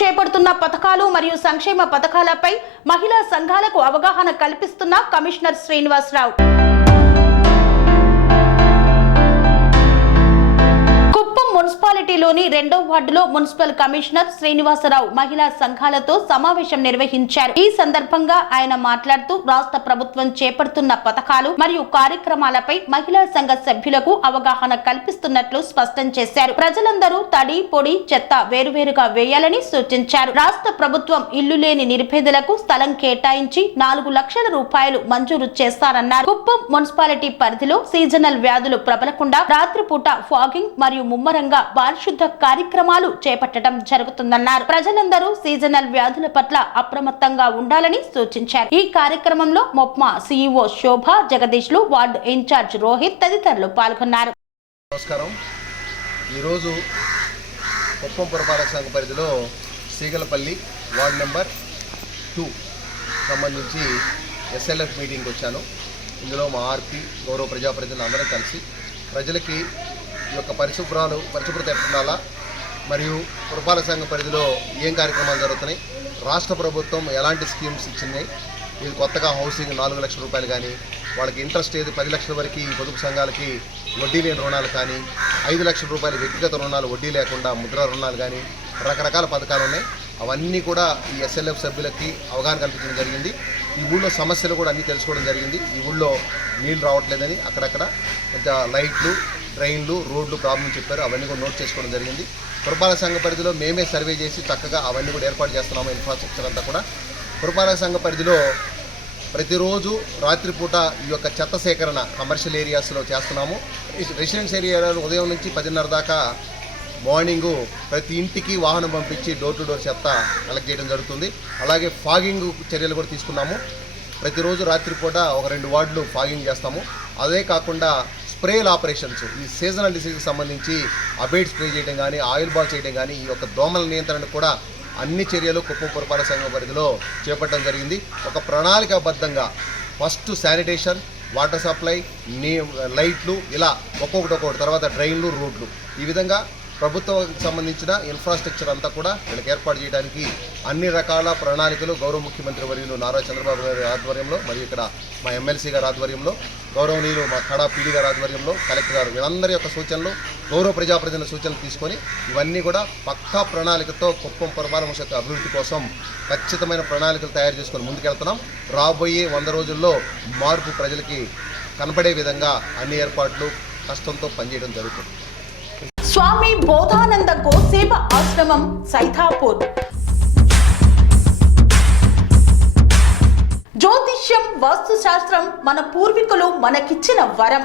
చేపడుతున్న పథకాలు మరియు సంక్షేమ పథకాలపై మహిళా సంఘాలకు అవగాహన కల్పిస్తున్న కమిషనర్ శ్రీనివాసరావు. రెండో వార్డులో మున్సిపల్ కమిషనర్ శ్రీనివాసరావు మహిళా సంఘాలతో సమావేశం నిర్వహించారు. ఈ సందర్భంగా ఆయన మాట్లాడుతూ రాష్ట్ర ప్రభుత్వం చేపడుతున్న పథకాలు మరియు కార్యక్రమాలపై మహిళా సంఘ సభ్యులకు అవగాహన కల్పిస్తున్నట్లు స్పష్టం చేశారు. ప్రజలందరూ తడి పొడి చెత్త వేరువేరుగా వేయాలని సూచించారు. రాష్ట్ర ప్రభుత్వం ఇల్లు లేని నిరుపేదలకు స్థలం కేటాయించి నాలుగు లక్షల రూపాయలు మంజూరు చేస్తారన్నారు. కుప్పం మున్సిపాలిటీ పరిధిలో సీజనల్ వ్యాధులు ప్రబలకుండా రాత్రిపూట ఫాగింగ్ మరియు ముమ్మరంగా పారిశుద్ధ కార్యక్రమాలు చేపట్టడం జరుగుతుందన్నారు. ప్రజలందరూ సీజనల్ వ్యాధుల పట్ల అప్రమత్తంగా ఉండాలని సూచించారు. ఈ కార్యక్రమంలో మొప్మా సీఈఓ శోభ జగదీష్లు వార్డు ఇన్ఛార్జ్ రోహిత్ తదితరులు పాల్గొన్నారు. నమస్కారం. ఈరోజు కుప్పం పురపాలక సంఘ పరిధిలో సీగలపల్లి వార్డ్ నెంబర్ టూ సంబంధించి ఎస్ఎల్ఎఫ్ మీటింగ్కి వచ్చాను. ఇందులో మా ఆర్పి గౌరవ ప్రజాప్రతినిధులు అందరం కలిసి ప్రజలకి ఈ యొక్క పరిశుభ్రాలు పరిశుభ్రత ఎట్టుండాలా మరియు పురపాలక సంఘ పరిధిలో ఏం కార్యక్రమాలు జరుగుతున్నాయి? రాష్ట్ర ప్రభుత్వం ఎలాంటి స్కీమ్స్ ఇచ్చినాయి ఇది కొత్తగా హౌసింగ్ నాలుగు లక్షల రూపాయలు కానీ వాళ్ళకి ఇంట్రెస్ట్ ఏది? పది లక్షల వరకు ఈ పొదుపు సంఘాలకి వడ్డీ లేని రుణాలు కానీ ఐదు లక్షల రూపాయల వ్యక్తిగత రుణాలు వడ్డీ లేకుండా ముద్ర రుణాలు కానీ రకరకాల పథకాలు ఉన్నాయి. అవన్నీ కూడా ఈ ఎస్ఎల్ఎఫ్ సభ్యులకి అవగాహన కల్పించడం జరిగింది. ఈ ఊళ్ళో సమస్యలు కూడా అన్నీ తెలుసుకోవడం జరిగింది. ఈ ఊళ్ళో నీళ్ళు రావట్లేదని అక్కడక్కడ కొంత లైట్లు ట్రైన్లు రోడ్లు ప్రాబ్లం చెప్పారు. అవన్నీ కూడా నోట్ చేసుకోవడం జరిగింది. పురపాలక సంఘ పరిధిలో మేమే సర్వే చేసి చక్కగా అవన్నీ కూడా ఏర్పాటు చేస్తున్నాము ఇన్ఫ్రాస్ట్రక్చర్ అంతా కూడా. పురపాలక సంఘ పరిధిలో ప్రతిరోజు రాత్రిపూట ఈ యొక్క చెత్త సేకరణ కమర్షియల్ ఏరియాస్లో చేస్తున్నాము. రెసిడెన్స్ ఏరియాలో ఉదయం నుంచి పదిన్నర దాకా మార్నింగు ప్రతి ఇంటికి వాహనం పంపించి డోర్ టు డోర్ చెత్త కలెక్ట్ చేయడం జరుగుతుంది. అలాగే ఫాగింగ్ చర్యలు కూడా తీసుకున్నాము. ప్రతిరోజు రాత్రిపూట ఒక రెండు వార్డులు ఫాగింగ్ చేస్తాము. అదే కాకుండా స్ప్రేల్ ఆపరేషన్స్ ఈ సీజనల్ డిసీజ్కి సంబంధించి అబేట్ స్ప్రే చేయడం కానీ ఆయిల్ బాల్ చేయడం కానీ ఈ యొక్క దోమల నియంత్రణ కూడా అన్ని చర్యలు కుప్పం పురపాలక సంఘం పరిధిలో చేపట్టడం జరిగింది. ఒక ప్రణాళికాబద్ధంగా ఫస్ట్ శానిటేషన్ వాటర్ సప్లై నీ లైట్లు ఇలా ఒక్కొక్కటి ఒక్కొక్కటి తర్వాత డ్రైన్లు రోడ్లు. ఈ విధంగా ప్రభుత్వానికి సంబంధించిన ఇన్ఫ్రాస్ట్రక్చర్ అంతా కూడా వీళ్ళకి ఏర్పాటు చేయడానికి అన్ని రకాల ప్రణాళికలు గౌరవ ముఖ్యమంత్రి వర్యులు నారా చంద్రబాబు గారి ఆధ్వర్యంలో మరియు ఇక్కడ మా ఎమ్మెల్సీ గారి ఆధ్వర్యంలో గౌరవనీయులు మా కడా పీడి గారి ఆధ్వర్యంలో కలెక్టర్ గారు వీళ్ళందరి యొక్క సూచనలు గౌరవ ప్రజాప్రతినిధుల సూచనలు తీసుకొని ఇవన్నీ కూడా పక్కా ప్రణాళికతో కుప్పం పురపాలక అభివృద్ధి కోసం ఖచ్చితమైన ప్రణాళికలు తయారు చేసుకొని ముందుకెళ్తున్నాం. రాబోయే వంద రోజుల్లో మార్పు ప్రజలకి కనపడే విధంగా అన్ని ఏర్పాట్లు కష్టంతో పనిచేయడం జరుగుతుంది. స్వామి బోధానంద గోసేవ ఆశ్రమం సైథాపూర్ జ్యోతిష్యం వాస్తుశాస్త్రం మన పూర్వీకులు మనకిచ్చిన వరం.